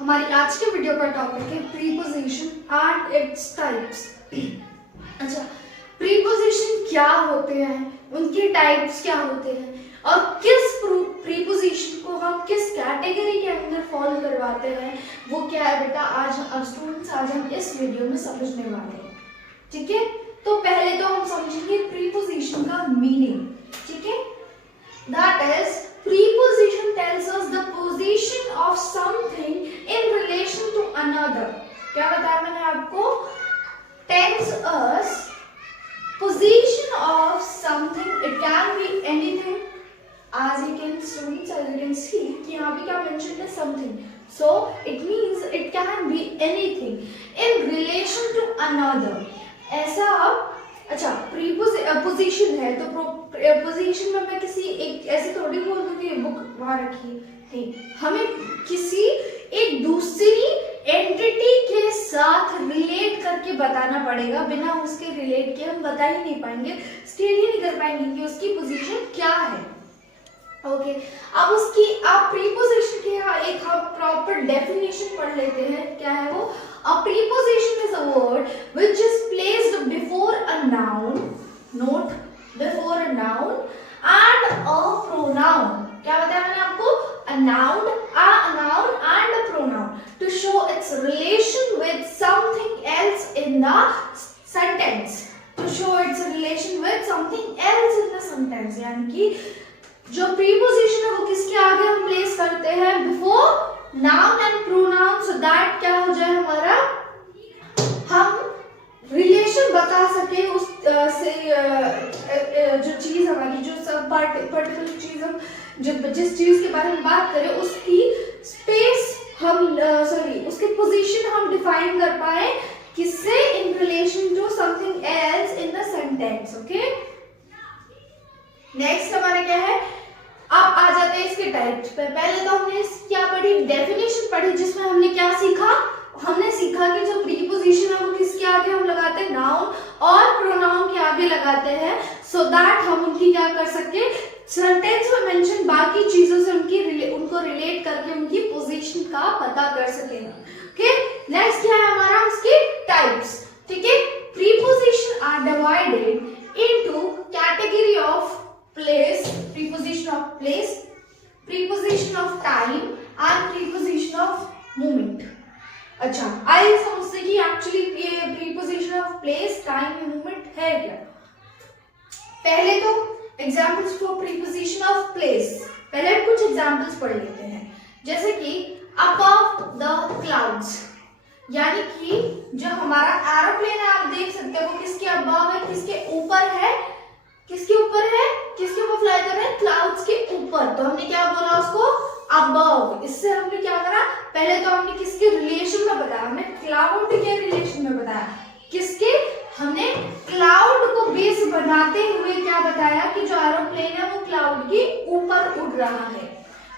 हमारी आज के वीडियो का टॉपिक है प्रीपोजिशन एंड इट्स टाइप्स। अच्छा, प्रीपोजिशन क्या होते हैं, उनके टाइप्स क्या होते हैं और किस प्रीपोजिशन को हम किस कैटेगरी के अंदर फॉलो करवाते हैं, वो क्या है बेटा आज स्टूडेंट्स आज हम इस वीडियो में समझने वाले हैं। ठीक है, तो पहले तो हम समझेंगे प्रीपोजिशन का मीनिंग। ठीक है, that is preposition tells us the position of something in relation to another। क्या बताया मैंने आपको? tells us position of something, it can be anything, as you can students as you can see कि यहाँ पे क्या mentioned है something, so it means it can be anything in relation to another। ऐसा अच्छा पोजीशन है तो position में मैं किसी एक ऐसे थोड़ी बोल दूं कि बुक वहां रखी नहीं, हमें किसी एक दूसरी एंटिटी के साथ रिलेट करके बताना पड़ेगा। बिना उसके रिलेट के हम बता ही नहीं पाएंगे, स्टेट ही नहीं कर पाएंगे कि उसकी पोजीशन क्या है। ओके, अब उसकी आप प्रीपोजिशन के एक हम प्रॉपर डेफिनेशन पढ़ लेते हैं। क्या है वो? A preposition is a word which is placed before a noun, note before a noun and a pronoun। क्या बताया मैंने आपको? A noun and a pronoun to show its relation with something else in the sentence। To show its relation with something else in the sentence, यानी कि जो preposition है वो किसके आगे हम प्लेस करते हैं? Before noun and pronoun, so that क्या हो जाए हमारा, हम रिलेशन बता सके उस से जो चीज हमारी जो सब पर्टिकुलर चीज हम जिस चीज के बारे में बात करें उसकी स्पेस हम उसकी पोजीशन हम डिफाइन कर पाए किससे? In relation to something else in the sentence. Okay, next हमारा क्या है? अब आ जाते हैं इसके टाइप्स पे। पहले तो हमने क्या पढ़ी? डेफिनेशन पढ़ी, जिसमें हमने क्या सीखा? हमने सीखा कि जो प्रीपोजिशन है वो किसके आगे हम लगाते हैं? नाउन और प्रोनाउन के आगे लगाते हैं, सो दैट हम उनकी क्या कर सके? सेंटेंस में मेंशन बाकी चीजों से उनको रिलेट करके उनकी पोजीशन का पता कर सकेंगे। ओके, नेक्स्ट क्या है हमारा? उसकी टाइप्स। ठीक है, preposition are divided into category of place, preposition of place, preposition of time and preposition of moment। अच्छा, आइए समझते कि एक्चुअली ये preposition of place, time and moment है क्या। पहले तो examples for preposition of place, पहले कुछ examples पढ़ लेते हैं। जैसे कि above the clouds, यानी कि जो हमारा एरोप्लेन है आप देख सकते हो वो किसके above है, किसके ऊपर है? किसके ऊपर है? किसके ऊपर फ्लाई कर रहे हैं? क्लाउड्स के ऊपर। तो हमने क्या बोला उसको? अबव। इससे हमने क्या करा? पहले तो हमने किसके रिलेशन में बताया? हमने क्लाउड के रिलेशन में बताया। किसके? हमने क्लाउड को बेस बनाते हुए क्या बताया कि जो एरोप्लेन है वो क्लाउड के ऊपर उड़ रहा है।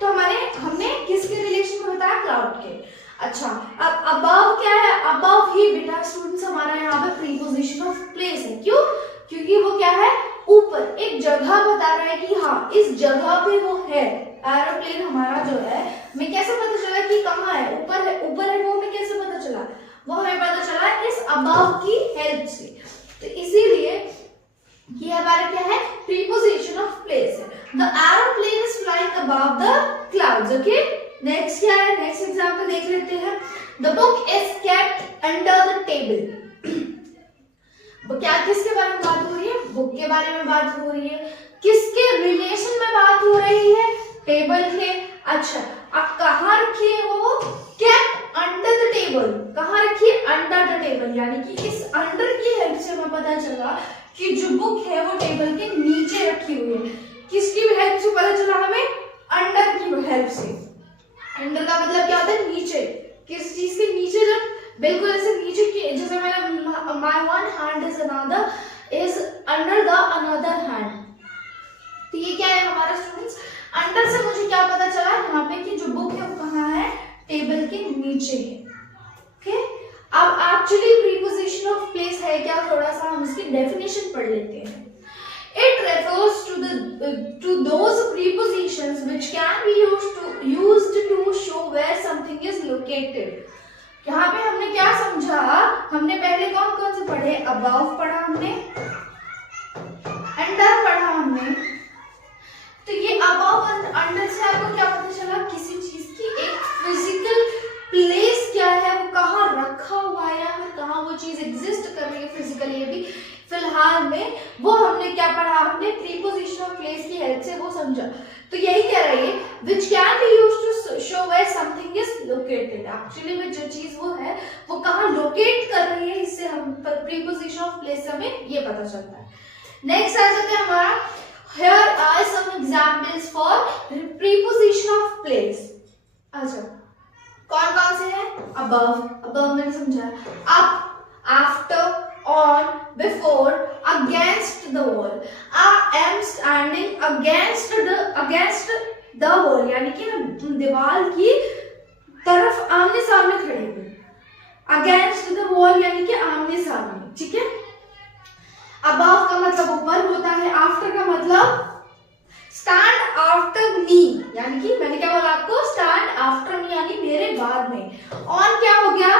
तो हमने किसके रिलेशन में बताया? क्लाउड के। अच्छा, अब अबव क्या है? अबव ही बेटा स्टूडेंट्स हमारा यहाँ पे प्रीपोजिशन ऑफ प्लेस है। क्यों? क्योंकि वो क्या है? ऊपर एक जगह बता रहा है कि हाँ इस जगह पे वो है। एरोप्लेन हमारा जो है, हमें कैसे पता चला कि कहाँ है? ऊपर है। ऊपर है वो हमें कैसे पता चला? वो हमें पता चला इस अबव की हेल्प से। तो इसीलिए ये हमारा क्या है? प्रीपोजिशन ऑफ प्लेस है। The aeroplane is flying above the clouds. Okay, next क्या है? नेक्स्ट एग्जांपल देख लेते हैं। The book is kept under the table. क्या किसके बारे में बात हो रही है? बुक के बारे में बात हो रही है। किसके रिलेशन में बात हो रही है? टेबल के। अच्छा, अब कहाँ रखी है वो? Kept under the table. कहाँ रखी है? अंडर द टेबल, यानी कि इस अंडर की हेल्प से हमें पता चला कि जो बुक है वो टेबल के नीचे रखी हुई है। किसकी हेल्प से पता चला हमें? अंडर की हेल्प से। अंडर का मतलब क्या होता है? नीचे। किस चीज के नीचे? जब बिल्कुल ऐसे नीचे की, जैसे मैंने my one hand is under the another hand। तो ये क्या है हमारा स्टूडेंट्स? अंडर से मुझे क्या पता चला यहाँ पे कि जो बुक है वो कहाँ है? टेबल के नीचे है। ओके, अब एक्चुअली प्रीपोजिशन ऑफ प्लेस है क्या? थोड़ा सा हम इसकी डेफिनेशन पढ़ लेते हैं। It refers to those prepositions which can be used to show where something is located। Above पढ़ा हमने, अंडर पढ़ा हमने। तो ये अबव और अंडर से आपको क्या पता चला, किसी चीज की एक फिजिकल प्लेस क्या है, वो कहाँ रखा हुआ है या फिर कहाँ वो चीज एग्जिस्ट कर रही है फिजिकली। अभी फिलहाल में वो हमने क्या पढ़ा, हमने प्रीपोजिशन ऑफ प्लेस की हेल्प से वो समझा। तो यही कह रही है which can be used to show where something is located. Actually में जो चीज वो है वो कहाँ लोकेट कर रही है, इससे हम प्रीपोजिशन ऑफ प्लेस से हमें ये पता चलता है। नेक्स्ट आ जाता है हमारा, here are some examples for preposition of place। अच्छा कौन कौन से हैं, above मैंने समझा, up, after, on, before, against the wall। I am standing against the wall, यानी कि मैं दीवार की तरफ आमने सामने खड़ी हूँ। against the wall यानी कि आमने सामने, ठीक है। above का मतलब ऊपर होता है, after का मतलब stand after me, यानी कि मैंने क्या बोला आपको, stand after me यानी मेरे बाद में। on क्या हो गया,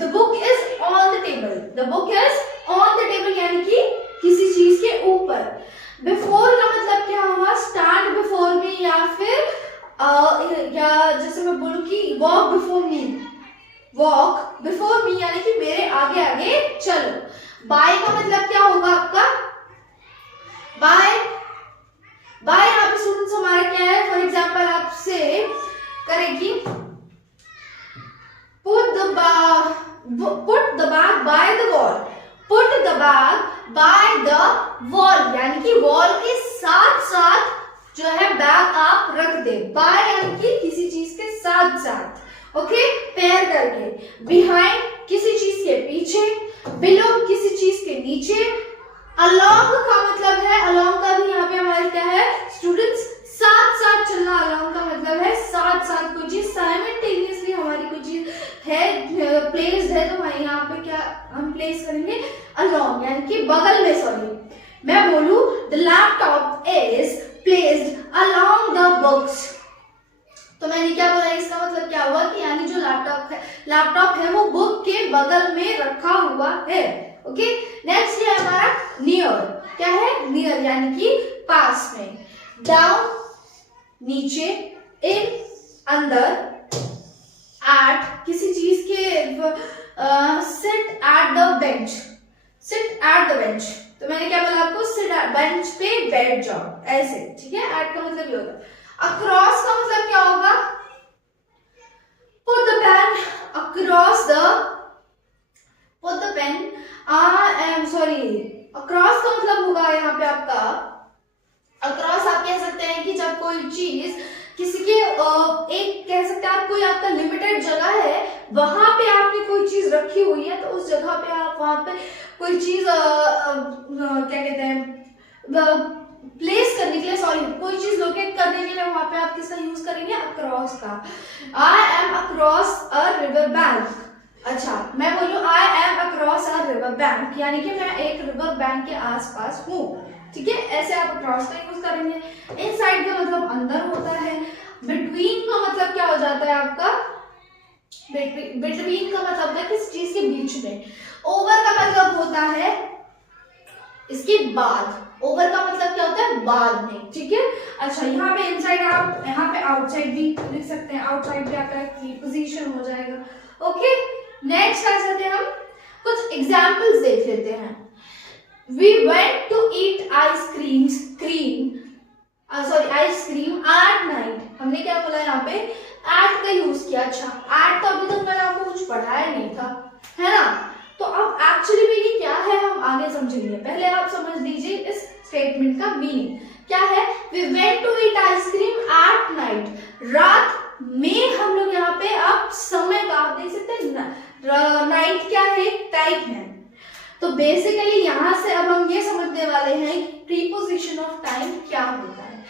the book is on the table यानी कि किसी चीज के ऊपर। before का मतलब क्या हुआ, stand before me या फिर या जैसे मैं बोलूं कि walk before me यानी कि मेरे आगे आगे चलो। बाय का मतलब क्या होगा आपका, बाय यहाँ पे स्टूडेंट्स हमारा क्या है, फॉर एग्जाम्पल आपसे करेगी put the bag by the wall यानी कि वॉल के साथ साथ जो है बैग आप रख दे। बाय यानी कि किसी चीज के साथ साथ, ओके, पेयर करके। बिहाइंड किसी चीज के पीछे, बिलो किसी चीज के नीचे। अलोंग का मतलब है, अलोंग का भी यहाँ पे हमारे क्या है स्टूडेंट्स, साथ साथ चलना। अलोंग का मतलब है साथ साथ कोई चीज साइमल्टेनियसली हमारी कोई चीज है प्लेस्ड है, तो वहीं यहाँ पे क्या हम प्लेस करेंगे, अलोंग यानी कि बगल में। सॉरी मैं बोलूं the laptop is placed along the books, तो मैंने क्या बोला, इसका मतलब क्या हुआ कि यानी जो लैपटॉप है वो बुक के बगल में रखा हुआ है। ओके, नेक्स्ट है हमारा नियर। क्या है, नियर यानी कि पास में। डाउन नीचे, इन अंदर, एट किसी चीज के, सिट एट द बेंच, तो मैंने क्या बोला आपको, सिट बेंच पे बैठ जाओ ऐसे, ठीक है। एट का मतलब ये होता है। अक्रॉस का मतलब क्या होगा, put the pen across the, put the pen, across का मतलब होगा यहाँ पे आपका, अक्रॉस आप कह सकते हैं कि जब कोई चीज किसी के एक कह सकते हैं आप, कोई आपका लिमिटेड जगह है, वहां पे आपने कोई चीज रखी हुई है, तो उस जगह पे आप वहां पे कोई चीज क्या कहते हैं प्लेस करने के लिए, सॉरी कोई चीज लोकेट करने के लिए वहां पे आप किसका यूज करेंगे, अक्रॉस का। I am across a river bank. अच्छा मैं बोलूं I am across a river bank यानी कि मैं एक रिवर बैंक के आसपास हूँ, ठीक है। ऐसे आप अक्रॉस का यूज करेंगे। इनसाइड का मतलब अंदर होता है। बिटवीन का मतलब क्या हो जाता है आपका, बिटवीन का मतलब है किस चीज के बीच में। ओवर का मतलब होता है इसके बाद, ओवर का मतलब क्या होता है, बाद में, ठीक है। अच्छा यहाँ पे इनसाइड, आप यहाँ पे आउटसाइड भी लिख सकते हैं, आउटसाइड भी आपका प्रीपोजिशन हो जाएगा। ओके, नेक्स्ट आ जाते हैं हम कुछ एग्जाम्पल्स देख लेते हैं। We went to eat ice cream at night। हमने क्या बोला यहाँ पे, at का यूज किया। अच्छा at तो अभी तक मैंने आपको कुछ पढ़ाया नहीं था, है ना। तो अब एक्चुअली में ये क्या है हम आगे समझेंगे, पहले आप समझ लीजिए इस स्टेटमेंट का मीनिंग क्या है। We went to eat ice cream at night, रात में हम लोग यहाँ पे आप समय का आप देख सकते हैं, नाइट क्या है, टाइम है। तो बेसिकली यहां से अब हम ये समझने वाले हैं कि प्रीपोजिशन ऑफ टाइम क्या होता है।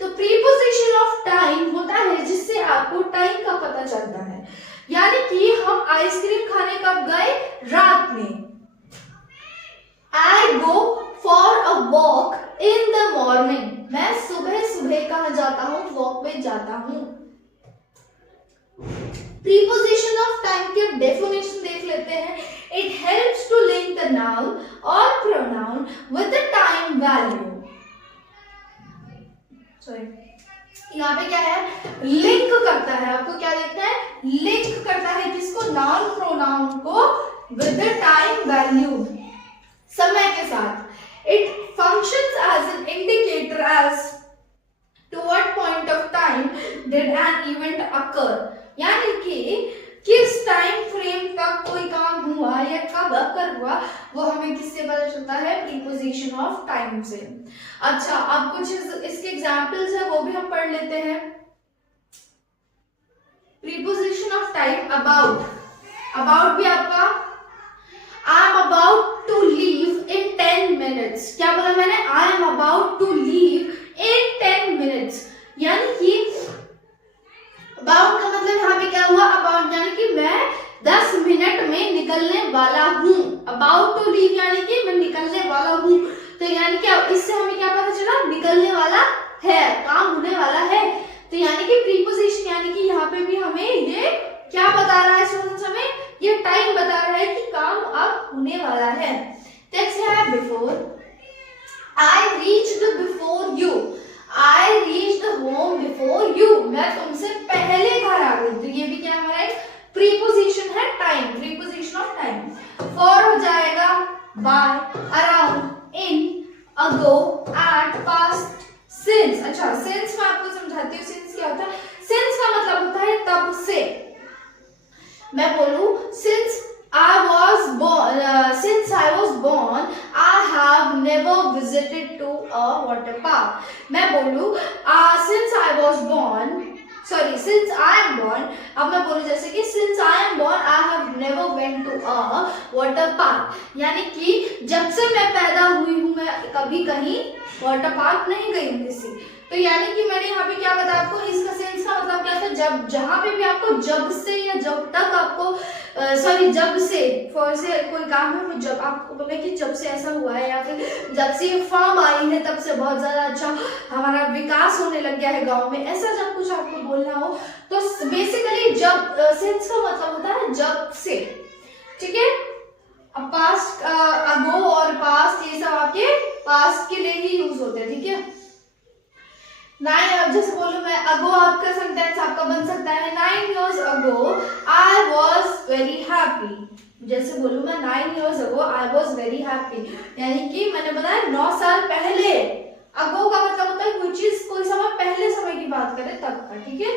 तो प्रीपोजिशन ऑफ टाइम होता है जिससे आपको टाइम का पता चलता है, यानी कि हम आइसक्रीम खाने कब गए, रात में। I go for a walk in the morning, मैं सुबह सुबह कहाँ जाता हूँ, वॉक में जाता हूँ। प्रीपोजिशन ऑफ टाइम के डेफिनेशन देख लेते हैं। It helps to link the the noun or pronoun with the time value. Sorry. यहाँ पे क्या है, लिंक करता है, आपको क्या देखता है, लिंक करता है किसको, नाउन प्रोनाउन को विद द टाइम वैल्यू, समय के साथ। It functions as an indicator as to what point of time did an event occur, यानी कि किस टाइम फ्रेम तक कोई काम हुआ या कब अकर हुआ, वो हमें किससे पता चलता है, प्रीपोजिशन ऑफ टाइम से। अच्छा, अब कुछ इसके एग्जांपल्स है वो भी हम पढ़ लेते हैं। Preposition of time, about, about भी आपका, I am about to leave in 10 minutes, क्या बोला मैंने, I am about to leave in 10 minutes, यानी कि अबाउट का मतलब यहाँ पे क्या हुआ, अबाउट यानी कि मैं 10 मिनट में निकलने वाला हूँ, अबाउट टू लीव यानी कि मैं निकलने वाला हूँ, तो यानी कि इससे हमें क्या पता चला, निकलने वाला है, काम होने वाला है, तो यानी कि प्रीपोजिशन, यानी कि यहाँ पे भी हमें ये क्या बता रहा है स्टूडेंट्स, हमें ये टाइम बता रहा है कि काम अब होने वाला है। टेक्स्ट है before, I reached before you, I reached home before you, मैं तुमसे पहले घर आ गई, तो ये भी क्या हमारा एक प्रीपोजिशन है time, preposition of time. For हो जाएगा बाय, अराउंड, इन, अगो, एट, पास्ट, सिंस। अच्छा, सिंस मैं आपको समझाती हूँ, सिंस क्या होता है, सिंस का मतलब होता है तब से, मैं बोलूं since I was born, I have never visited to a water park. मैं बोलूं since I am born, अब मैं बोलूं जैसे कि since I am born, I have never went to a water park, यानी कि जब से मैं पैदा हुई हूँ मैं कभी कहीं वाटर पार्क नहीं गई हूँ किसी, तो यानी कि मैंने यहाँ पे क्या बताया आपको, इसका सेंस का मतलब क्या था, जब जहां पे भी आपको जब से या जब तक आपको जब से फॉर से कोई काम है, जब आपको बोले कि जब से ऐसा हुआ है, या फिर जब से ये फॉर्म आई है तब से बहुत ज्यादा अच्छा हमारा विकास होने लग गया है गांव में, ऐसा जब कुछ आपको बोलना हो तो बेसिकली जब सेंस का मतलब होता है जब से, ठीक है। अब पास्ट, अगो और पास्ट, ये सब आपके पास्ट के लिए ही यूज होते हैं, ठीक है। 9, जैसे बोलूं मैं अगो, आपका सेंटेंस आपका बन सकता है 9 years ago I was very happy, जैसे बोलूं मैं 9 years ago I was very happy, यानी कि मैंने बताया 9 साल पहले, अगो का मतलब होता है कोई चीज कोई समय पहले समय की बात करें तब का, ठीक है।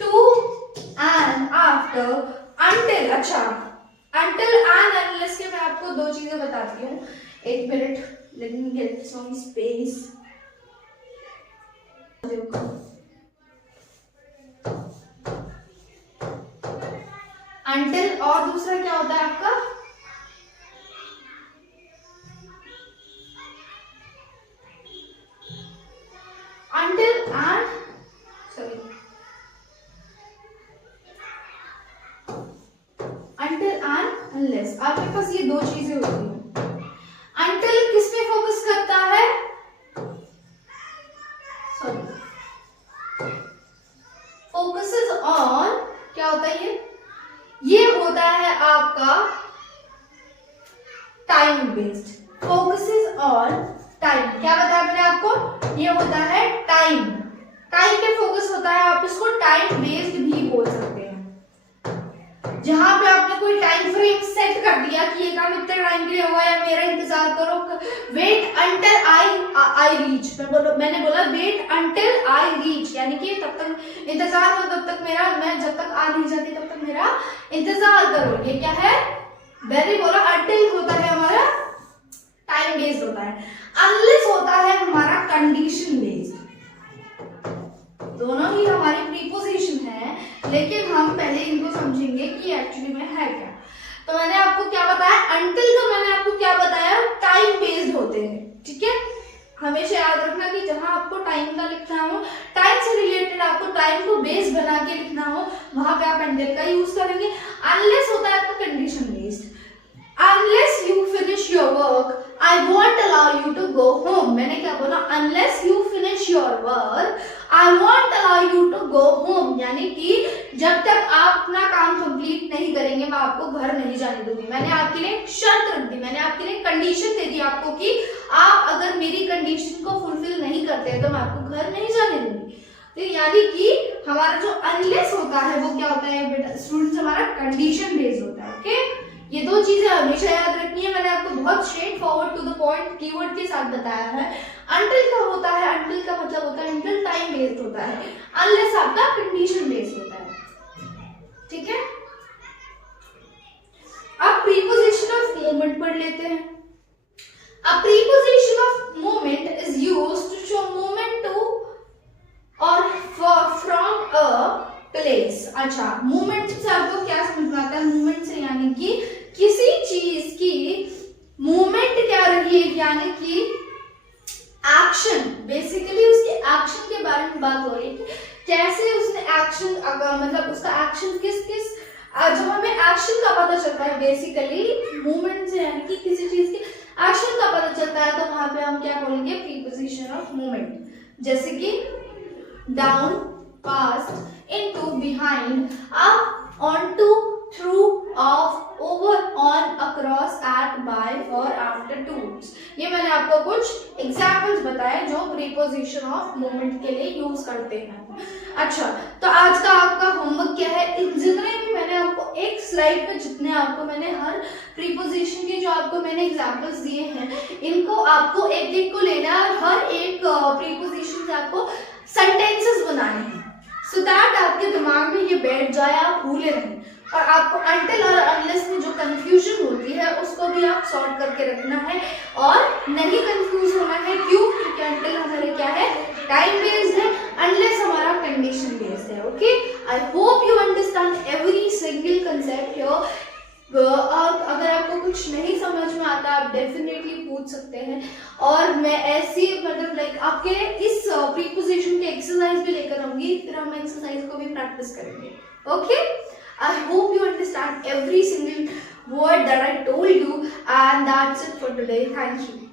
To, and, after, until. अच्छा, अंटिल एंड अनलेस के मैं आपको दो चीजें बताती हूँ, एक minute, let me get some space. Until और दूसरा क्या होता है आपका, अंटिल एंड अनलेस, आपके पास ये दो चीजें होती हैं। अंटिल किस पे फोकस करता है, फोकसेस ऑन, क्या होता है ये होता है आपका time based, focuses on time, क्या बताया मैंने आपको, ये होता है टाइम, टाइम पे फोकस होता है, आप इसको टाइम बेस्ड भी बोल सकते हैं, जहां पे आपने कोई टाइम फ्रेम सेट कर दिया कि ये काम इतने टाइम के लिए हुआ है, मेरा इंतजार करो, वेट अंटिल आई रीच, मैंने बोला वेट अंटिल आई रीच, यानी कि तब तक इंतजार करो, तब तक मेरा, मैं जब तक आ नहीं जाती तब तक मेरा इंतजार करो, ये क्या है, मैंने बोला अंटिल होता है हमारा टाइम बेस्ड होता है, अनलेस होता है हमारा कंडीशन बेस्ड, दोनों ही हमारी प्रीपोजिशन है, लेकिन हम पहले इनको समझेंगे कि एक्चुअली में है क्या। तो मैंने आपको क्या बताया, अंटिल का मैंने आपको क्या बताया, टाइम बेस्ड होते हैं, ठीक है। हमेशा याद रखना कि जहां आपको टाइम का लिखना हो, टाइम से रिलेटेड आपको टाइम को बेस बना के लिखना हो, वहां पे आप अंटिल का यूज करेंगे। अनलेस होता है आपका condition based, unless you finish your work I won't allow you to go home. मैंने क्या बोला? Unless you finish your work, I won't allow you to go home. यानी कि जब तक आप अपना काम कंप्लीट नहीं करेंगे मैं आपको घर नहीं जाने दूंगी। मैंने आपके लिए शर्त रख दी, मैंने आपके लिए कंडीशन दे दी आपको कि आप अगर मेरी कंडीशन को फुलफिल नहीं करते हैं तो मैं आपको घर नहीं जाने दूंगी। तो यानी कि हमारा जो अनलेस होता है वो क्या होता है बेटा स्टूडेंट्स, हमारा कंडीशन बेस्ड होता है। ओके, ये दो चीजें हमेशा याद रखनी है। मैंने आपको बहुत straightforward to the point keyword के साथ बताया है। अनटिल का होता है, अनटिल का मतलब होता है अनटिल टाइम बेस्ड होता है, अनलेस आपका कंडीशन बेस्ड होता है। ठीक है, अब प्रीपोजिशन ऑफ मोमेंट पढ़ लेते हैं। A preposition of moment is used to show moment to or from a place. अच्छा, मूवमेंट से आपको क्या समझ में आता है? मूवमेंट से यानी कि किसी चीज की मूवमेंट क्या रही है, यानी कि एक्शन, बेसिकली उसके एक्शन के बारे में बात हो रही है कि कैसे उसने एक्शन, मतलब उसका एक्शन किस किस, जब हमें एक्शन का पता चलता है बेसिकली मूवमेंट से यानी कि किसी चीज के एक्शन का पता चलता है तो वहां पे हम क्या बोलेंगे? Preposition of movement. जैसे कि down, past, into, behind, up, onto, through, off, over, on, across, at, by, for, after, towards। ये मैंने आपको कुछ एग्जाम्पल्स बताए जो प्रीपोजिशन ऑफ मोमेंट के लिए यूज करते हैं। अच्छा, तो आज का आपका होमवर्क क्या है? जितने भी मैंने आपको एक स्लाइड पे जितने आपको मैंने हर प्रीपोजिशन के जो आपको मैंने एग्जाम्पल्स दिए हैं इनको आपको एक एक को लेना है और हर एक प्रीपोजिशन से आपको सेंटेंसेस बनाने हैं सो दैट आपके दिमाग में ये बैठ जाए, आप भूले नहीं। और आपको अनटिल और अनलेस में जो कंफ्यूजन होती है उसको भी आप सॉल्व करके रखना है और नहीं कंफ्यूज होना है। क्यों? क्योंकि अनटिल हमारे क्या है? टाइम बेस्ड है, अनलेस हमारा कंडीशन बेस्ड है। Okay, I hope you understand every single concept here. और अगर आपको कुछ नहीं समझ में आता आप डेफिनेटली पूछ सकते हैं और मैं ऐसी मतलब लाइक आपके इस प्रीपोजिशन के एक्सरसाइज भी लेकर आऊंगी, फिर हम एक्सरसाइज को भी प्रैक्टिस करेंगे। Okay, I hope you understand every single word that I told you, and that's it for today. Thank you.